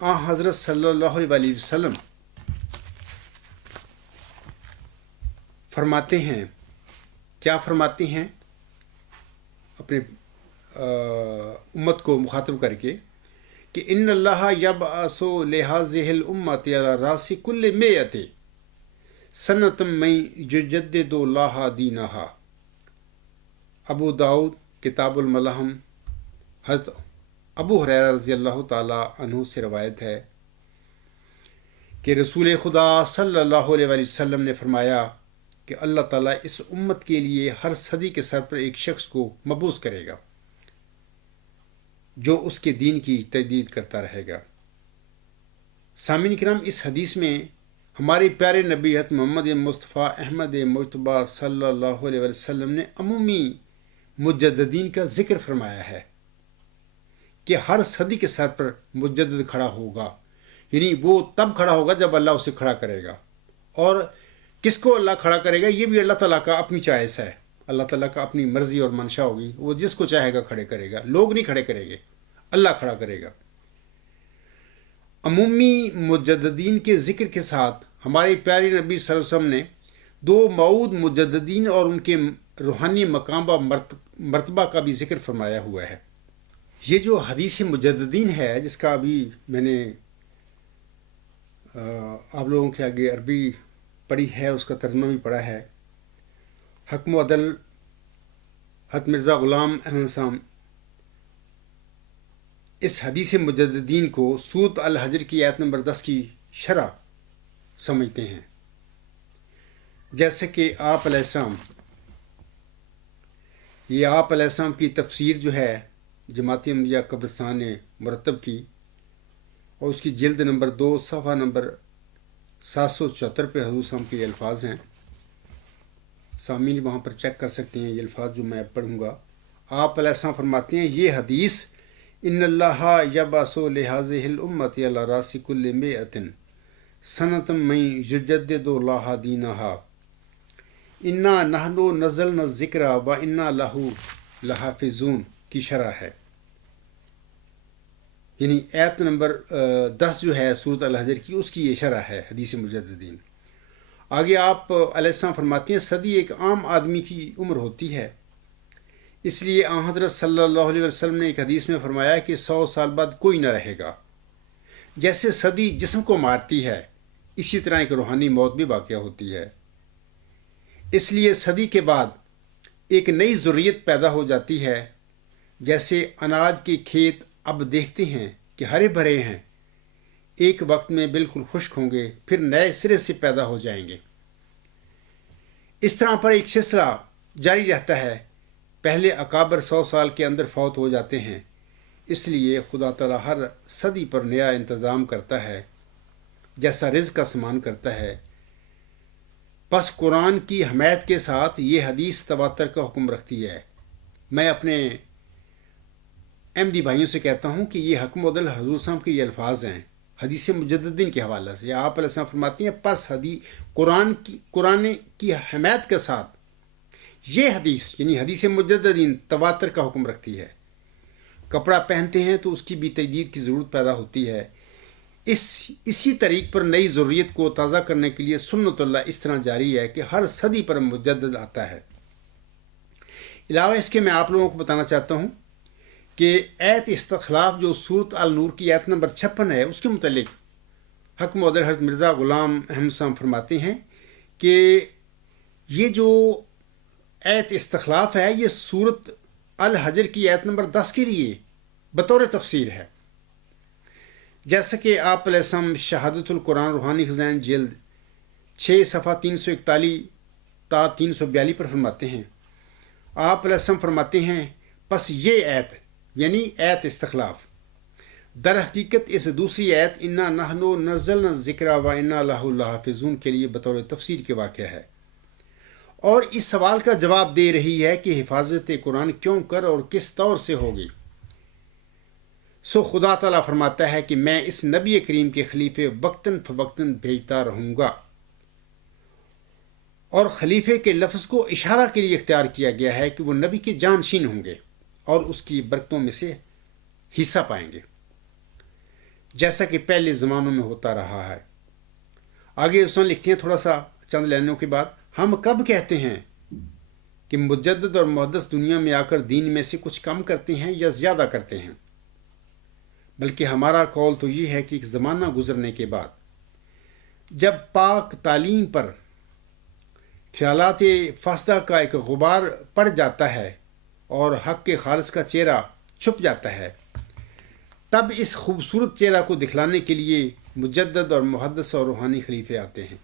حضرت صلی اللہ علیہ وسلم فرماتے ہیں، کیا فرماتے ہیں اپنے امت کو مخاطب کر کے کہ ان اللہ یبعث لہذہ الامۃ علی راس کل مئۃ سنۃ من یجدد لہا دینہا۔ ابو داؤد کتاب الملاحم، حضرت ابو ہریرہ رضی اللہ تعالیٰ عنہ سے روایت ہے کہ رسول خدا صلی اللہ علیہ وسلم نے فرمایا کہ اللہ تعالیٰ اس امت کے لیے ہر صدی کے سر پر ایک شخص کو مبعوث کرے گا جو اس کے دین کی تجدید کرتا رہے گا۔ سامعین کرام، اس حدیث میں ہمارے پیارے نبی حضرت محمد مصطفیٰ احمد مجتبیٰ صلی اللہ علیہ وسلم نے عمومی مجددین کا ذکر فرمایا ہے کہ ہر صدی کے سر پر مجدد کھڑا ہوگا، یعنی وہ تب کھڑا ہوگا جب اللہ اسے کھڑا کرے گا۔ اور کس کو اللہ کھڑا کرے گا یہ بھی اللہ تعالیٰ کا اپنی چوائس ہے، اللہ تعالیٰ کا اپنی مرضی اور منشا ہوگی، وہ جس کو چاہے گا کھڑے کرے گا، لوگ نہیں کھڑے کریں گے، اللہ کھڑا کرے گا۔ عمومی مجددین کے ذکر کے ساتھ ہمارے پیارے نبی صلی اللہ علیہ وسلم نے دو موعود مجددین اور ان کے روحانی مقام و مرتبہ کا بھی ذکر فرمایا ہوا ہے۔ یہ جو حدیث مجددین ہے، جس کا ابھی میں نے آپ لوگوں کے آگے عربی پڑھی ہے، اس کا ترجمہ بھی پڑھا ہے، حکم و عدل حضرت مرزا غلام احمد صاحب اس حدیث مجددین کو سورۃ الحجر کی آیت نمبر 10 کی شرح سمجھتے ہیں۔ جیسے کہ آپ علیہ السلام، یہ آپ علیہ السلام کی تفسیر جو ہے جماعت احمدیہ قبرستان نے مرتب کی، اور اس کی جلد نمبر 2 صفحہ نمبر 774 پہ حضور صاحب کے یہ الفاظ ہیں۔ سامعین وہاں پر چیک کر سکتے ہیں یہ الفاظ جو میں پڑھوں گا۔ آپ علیہ السلام فرماتے ہیں، یہ حدیث ان اللہ یبعث لہذہ الامۃ علی راس کل مئۃ سنۃ من یجدد لہا دینہا انا نحن نزلنا الذکر و انا لہ لحافظون کی شرح ہے، یعنی آیت نمبر 10 جو ہے سورۃ الحجر کی، اس کی یہ شرح ہے حدیث مجددین۔ آگے آپ علیہ السلام فرماتے ہیں، صدی ایک عام آدمی کی عمر ہوتی ہے، اس لیے آن حضرت صلی اللہ علیہ وسلم نے ایک حدیث میں فرمایا کہ 100 سال بعد کوئی نہ رہے گا۔ جیسے صدی جسم کو مارتی ہے، اسی طرح ایک روحانی موت بھی واقع ہوتی ہے۔ اس لیے صدی کے بعد ایک نئی ذریت پیدا ہو جاتی ہے، جیسے اناج کے کھیت اب دیکھتے ہیں کہ ہرے بھرے ہیں، ایک وقت میں بالکل خشک ہوں گے، پھر نئے سرے سے پیدا ہو جائیں گے۔ اس طرح پر ایک سلسلہ جاری رہتا ہے۔ پہلے اکابر 100 سال کے اندر فوت ہو جاتے ہیں، اس لیے خدا تعالیٰ ہر صدی پر نیا انتظام کرتا ہے، جیسا رزق کا سامان کرتا ہے۔ پس قرآن کی حمایت کے ساتھ یہ حدیث تواتر کا حکم رکھتی ہے۔ میں اپنے احمدی بھائیوں سے کہتا ہوں کہ یہ حکم عدل حضور صاحب کے یہ الفاظ ہیں حدیث مجددین کے حوالے سے۔ آپ علیہ السلام فرماتی ہیں، پس قرآن کی حمایت کے ساتھ یہ حدیث، یعنی حدیث مجددین، تواتر کا حکم رکھتی ہے۔ کپڑا پہنتے ہیں تو اس کی بھی تجدید کی ضرورت پیدا ہوتی ہے۔ اسی طریق پر نئی ضروریت کو تازہ کرنے کے لیے سنت اللہ اس طرح جاری ہے کہ ہر صدی پر مجدد آتا ہے۔ علاوہ اس کے میں آپ لوگوں کو بتانا چاہتا ہوں کہ آیت استخلاف جو سورۃ النور کی آیت نمبر 56 ہے، اس کے متعلق حکم عدل حضرت مرزا غلام احمد صاحب فرماتے ہیں کہ یہ جو آیت استخلاف ہے، یہ سورۃ الحجر کی آیت نمبر 10 کے لیے بطور تفسیر ہے۔ جیسا کہ آپ علیہ السلام شہادت القرآن روحانی خزائن جلد 6 صفحہ 341 تا 342 پر فرماتے ہیں۔ آپ علیہ السلام فرماتے ہیں، پس یہ آیت یعنی آیت استخلاف در حقیقت اس دوسری آیت انا نحن نزلنا الذکر و انا لہ لحافظون کے لیے بطور تفسیر کے واقع ہے، اور اس سوال کا جواب دے رہی ہے کہ حفاظت قرآن کیوں کر اور کس طور سے ہوگی۔ سو خدا تعالیٰ فرماتا ہے کہ میں اس نبی کریم کے خلیفے وقتاً فوقتاً بھیجتا رہوں گا، اور خلیفے کے لفظ کو اشارہ کے لیے اختیار کیا گیا ہے کہ وہ نبی کے جانشین ہوں گے اور اس کی برکتوں میں سے حصہ پائیں گے۔ جیسا کہ پہلے زمانوں میں ہوتا رہا ہے۔ آگے اس نے لکھتے ہیں تھوڑا سا چند لائنوں کے بعد، ہم کب کہتے ہیں کہ مجدد اور محدث دنیا میں آ کر دین میں سے کچھ کم کرتے ہیں یا زیادہ کرتے ہیں، بلکہ ہمارا قول تو یہ ہے کہ ایک زمانہ گزرنے کے بعد جب پاک تعلیم پر خیالات فاسدہ کا ایک غبار پڑ جاتا ہے اور حق کے خالص کا چہرہ چھپ جاتا ہے، تب اس خوبصورت چہرہ کو دکھلانے کے لیے مجدد اور محدث اور روحانی خلیفے آتے ہیں۔